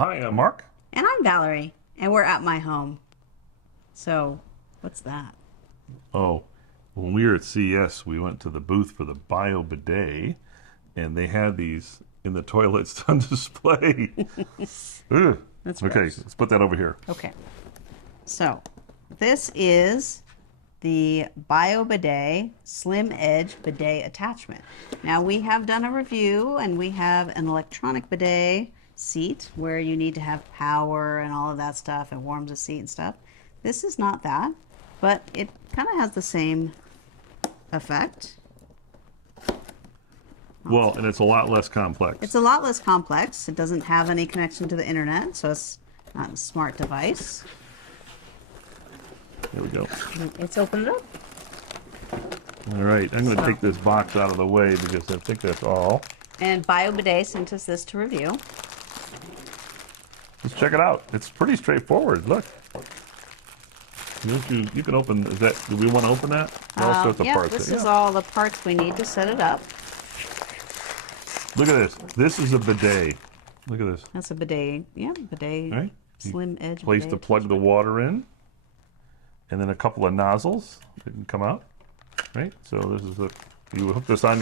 Hi, I'm Mark. And I'm Valerie, and we're at my home. So, what's that? Oh, when we were at CES, we went to the booth for the BioBidet, and they had these in the toilets on display. Ugh. That's okay, gross. let's put that over here. Okay. So, this is the BioBidet SlimEdge bidet attachment. Now, we have done a review, and we have an electronic bidet seat where you need to have power and all of that stuff. It warms the seat and stuff. This is not that, but it kind of has the same effect. Well, and it's a lot less complex. It's a lot less complex. It doesn't have any connection to the internet, so it's not a smart device. There we go. Let's open it up. All right, I'm going to take this box out of the way because I think that's all. And BioBidet sent us this to review. Let's check it out. It's pretty straightforward. Look. You can open, do we want to open that? All sorts of Yeah, parts. this is all the parts we need to set it up. Look at this. This is a bidet. Look at this. That's a bidet. Yeah, bidet. Right? SlimEdge Place bidet to plug the water in. And then a couple of nozzles that can come out. Right? So this is you hook this on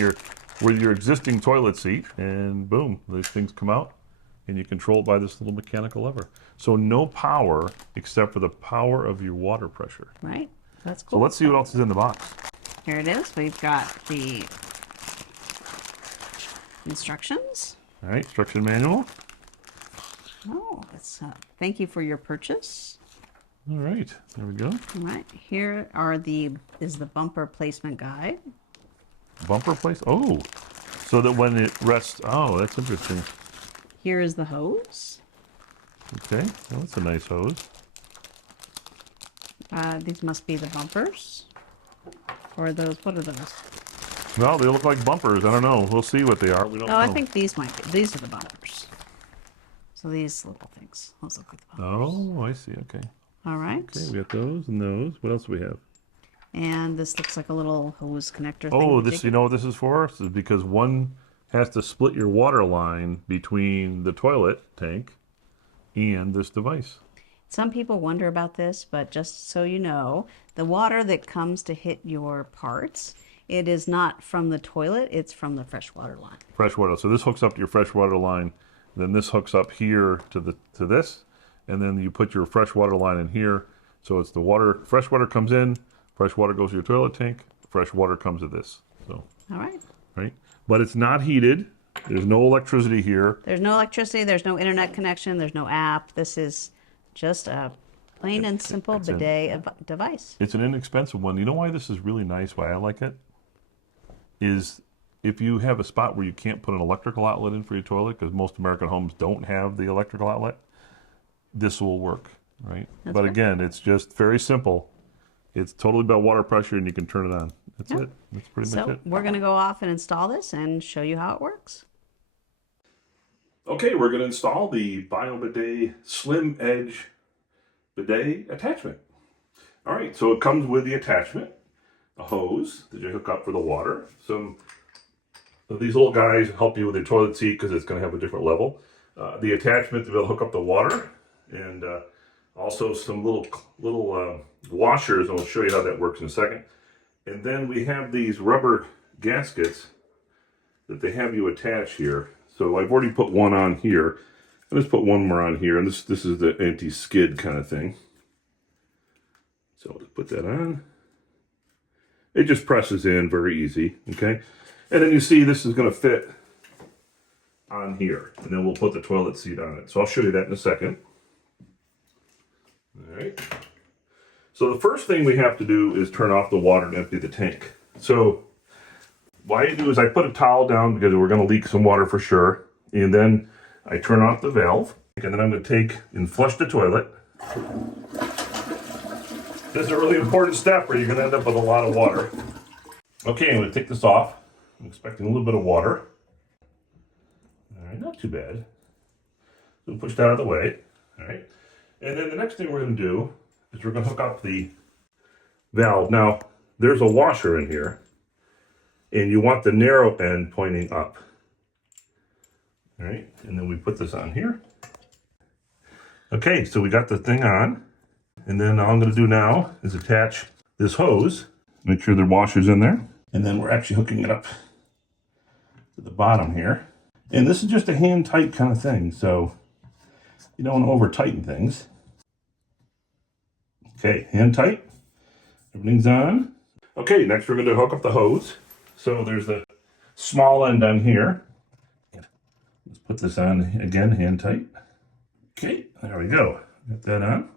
with your existing toilet seat, and boom, these things come out. And you control it by this little mechanical lever. So no power except for the power of your water pressure. Right. That's So cool. let's see what else is in the box. Here it is. We've got the instructions. All right, instruction manual. Oh, it's thank you for your purchase. All right, there we go. All right. Here is the bumper placement guide. Bumper place. Oh, so that when it rests. Oh, that's interesting. Here is the hose. Okay, well, that's a nice hose. These must be the bumpers. Or those, what are those? Well, they look like bumpers. I don't know. We'll see what they are. We don't know. I think these might be. These are the bumpers. So these little things. Those look like the bumpers. Oh, I see. Okay. All right. Okay, we got those and those. What else do we have? And this looks like a little hose connector thing. Oh, you know what this is for? This is because one has to split your water line between the toilet tank and this device. Some people wonder about this, but just so you know, the water that comes to hit your parts, it is not from the toilet, it's from the freshwater line. Freshwater. So this hooks up to your freshwater line, then this hooks up here to this, and then you put your freshwater line in here. So it's the water, freshwater comes in, freshwater goes to your toilet tank, freshwater comes to this. So. All right. Right? But it's not heated. There's no electricity here. There's no electricity, there's no internet connection, there's no app. This is just a plain and simple bidet device. It's an inexpensive one. You know why this is really nice, why I like it? Is if you have a spot where you can't put an electrical outlet in for your toilet, because most American homes don't have the electrical outlet, this will work, right? But again, it's just very simple. It's totally about water pressure, and you can turn it on. That's it. That's pretty much it. So we're going to go off and install this and show you how it works. Okay, we're going to install the BioBidet SlimEdge bidet attachment. All right, so it comes with the attachment, a hose that you hook up for the water. Some of these little guys help you with your toilet seat because it's going to have a different level. The attachment to be able to hook up the water, and also some little washers, and I'll show you how that works in a second. And then we have these rubber gaskets that they have you attach here. So I've already put one on here. Let's put one more on here, and this is the anti-skid kind of thing. So I'll just put that on. It just presses in very easy, okay? And then you see this is going to fit on here, and then we'll put the toilet seat on it. So I'll show you that in a second. All right. So the first thing we have to do is turn off the water and empty the tank. So what I do is I put a towel down because we're going to leak some water for sure. And then I turn off the valve. And then I'm going to take and flush the toilet. This is a really important step where you're going to end up with a lot of water. Okay, I'm going to take this off. I'm expecting a little bit of water. All right, not too bad. So push that out of the way. All right. And then the next thing we're going to do is we're going to hook up the valve. Now, there's a washer in here, and you want the narrow end pointing up. All right, and then we put this on here. Okay, so we got the thing on, and then all I'm going to do now is attach this hose, make sure the washer's in there, and then we're actually hooking it up to the bottom here. And this is just a hand tight kind of thing, so you don't want to over tighten things. Okay, hand tight, everything's on. Okay, next we're going to hook up the hose. So there's the small end on here. Let's put this on again, hand tight. Okay, there we go. Got that on.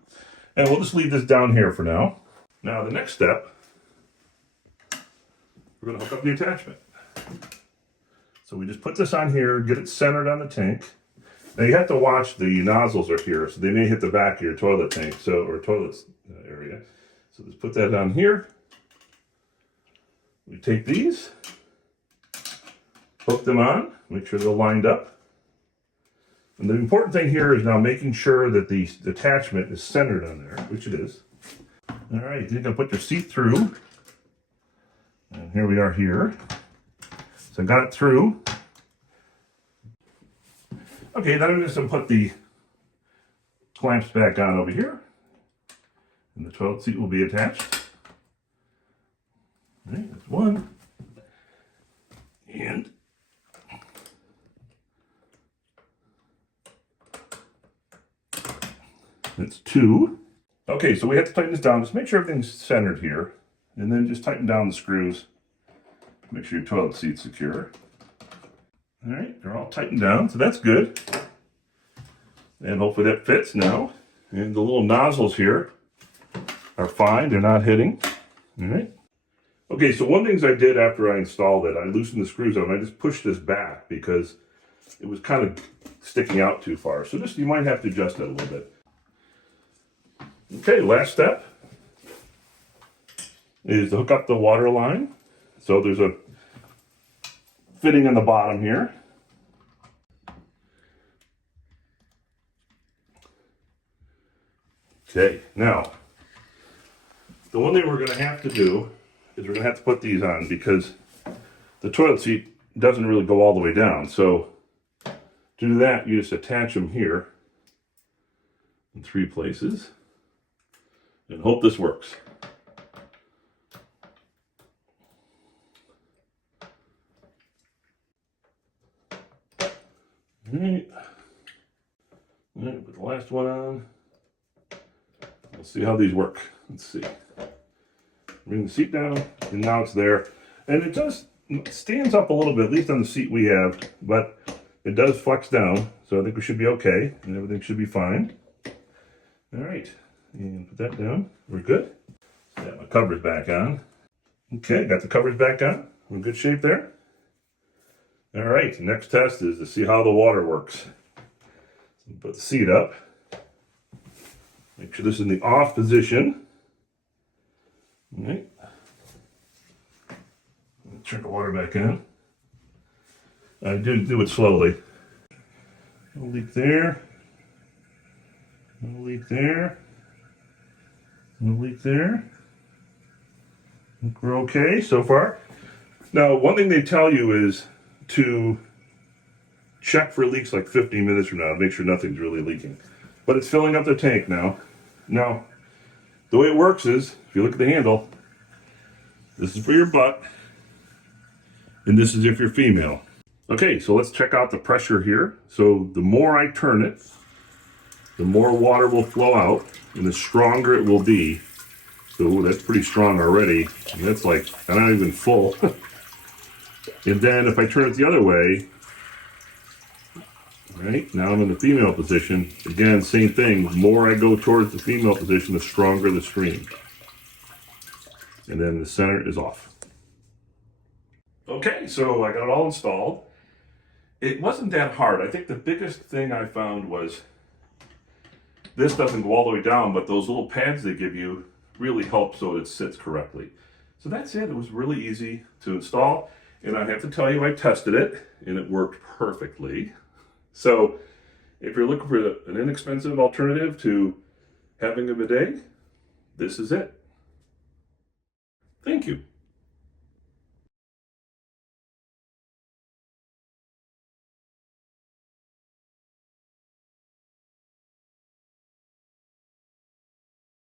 And we'll just leave this down here for now. Now the next step, we're going to hook up the attachment. So we just put this on here, get it centered on the tank. Now you have to watch, the nozzles are here, so they may hit the back of your toilet tank, or toilet area. So just put that on here. We take these, hook them on, make sure they're lined up. And the important thing here is now making sure that the attachment is centered on there, which it is. All right, you're gonna put your seat through. And here we are here. So I got it through. Okay, then I'm just gonna put the clamps back on over here. And the toilet seat will be attached. All right, that's one. And that's two. Okay, so we have to tighten this down. Just make sure everything's centered here. And then just tighten down the screws. Make sure your toilet seat's secure. All right, they're all tightened down, so that's good. And hopefully that fits now. And the little nozzles here are fine, they're not hitting. All right. Okay, so one of the things I did after I installed it, I loosened the screws up and I just pushed this back because it was kind of sticking out too far. So just, you might have to adjust that a little bit. Okay, last step is to hook up the water line. So there's a fitting on the bottom here. Okay, now, the one thing we're going to have to do is we're going to have to put these on because the toilet seat doesn't really go all the way down. So to do that, you just attach them here in 3 places and hope this works. All right, put the last one on. We'll see how these work. Let's see. Bring the seat down, and now it's there. And it stands up a little bit, at least on the seat we have, but it does flex down, so I think we should be okay, and everything should be fine. All right, and put that down. We're good. Got my covers back on. Okay, got the covers back on. We're in good shape there. All right, next test is to see how the water works. So put the seat up. Make sure this is in the off position. All right. Turn the water back in. I do it slowly. No leak there. No leak there. No leak there. I think we're okay so far. Now, one thing they tell you is to check for leaks like 15 minutes from now to make sure nothing's really leaking. But it's filling up the tank now. Now, the way it works is, if you look at the handle, this is for your butt, and this is if you're female. Okay, so let's check out the pressure here. So the more I turn it, the more water will flow out, and the stronger it will be. So that's pretty strong already. And that's like, I'm not even full. And then if I turn it the other way, right, now I'm in the female position. Again, same thing. The more I go towards the female position, the stronger the stream. And then the center is off. Okay, so I got it all installed. It wasn't that hard. I think the biggest thing I found was this doesn't go all the way down, but those little pads they give you really help so it sits correctly. So that's it. It was really easy to install. And I have to tell you, I tested it, and it worked perfectly. So if you're looking for an inexpensive alternative to having a bidet, this is it. Thank you.